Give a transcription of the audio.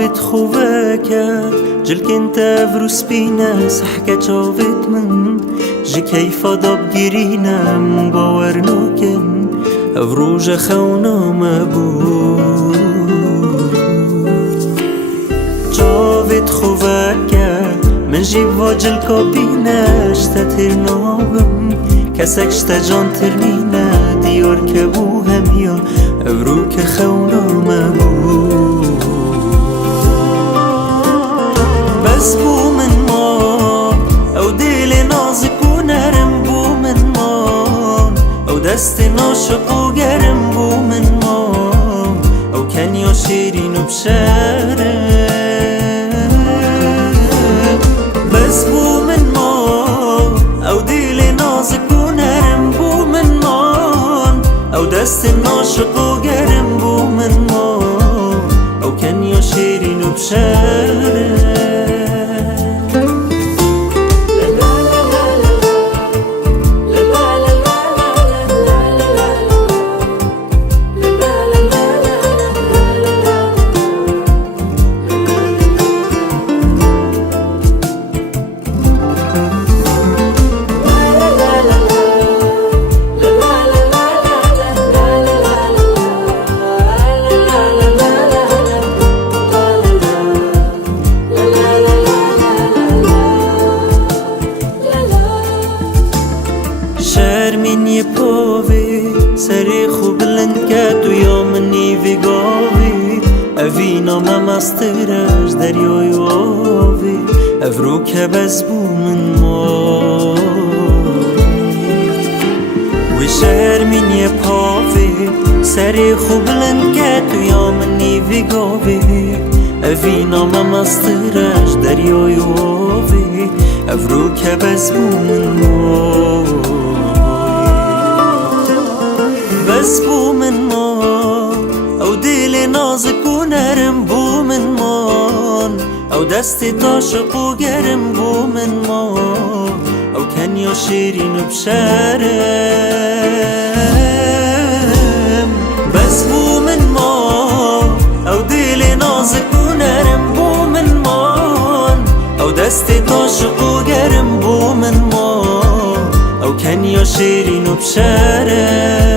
چاوت خوبه که جلکن تفروس بینه سحکه چاوت من جی کیفا داب گیرینم باور نکن افروج خونام بود چاوت خوبه که من جی واجل کابینه شتتر نابم کسک شتا جان ترنینه دیار که بو همیا افرو که خونام بود بس بو من ما او دل نازک و نرم بو من ما او دست ناشق و گرم بو من ما او کنیا شیرین و بشرم بس بو من ما او دل نازک و نرم بو من ما او دست ناشق و گرم بو من ما او کنیا شیرین و بشرم شرمینی پاوی سری خوب بلند که تو یا منی وی گاوی اوینا ممسترش دریای آوی افرو که بز بو من ما وی شرمینی پاوی سری خوب بلند که تو یا منی وی گاوی اوینا ممسترش دریای آوی افرو که بز بو من ما بس بو من ما او دل نازک و نرم بو من ما او دست تاشق و گرم بو من ما او کنیا شیرین و بشرم بس بو من ما او دل نازک و نرم بو من ما او دست تاشق و گرم بو من ما او کنیا شیرین و بشرم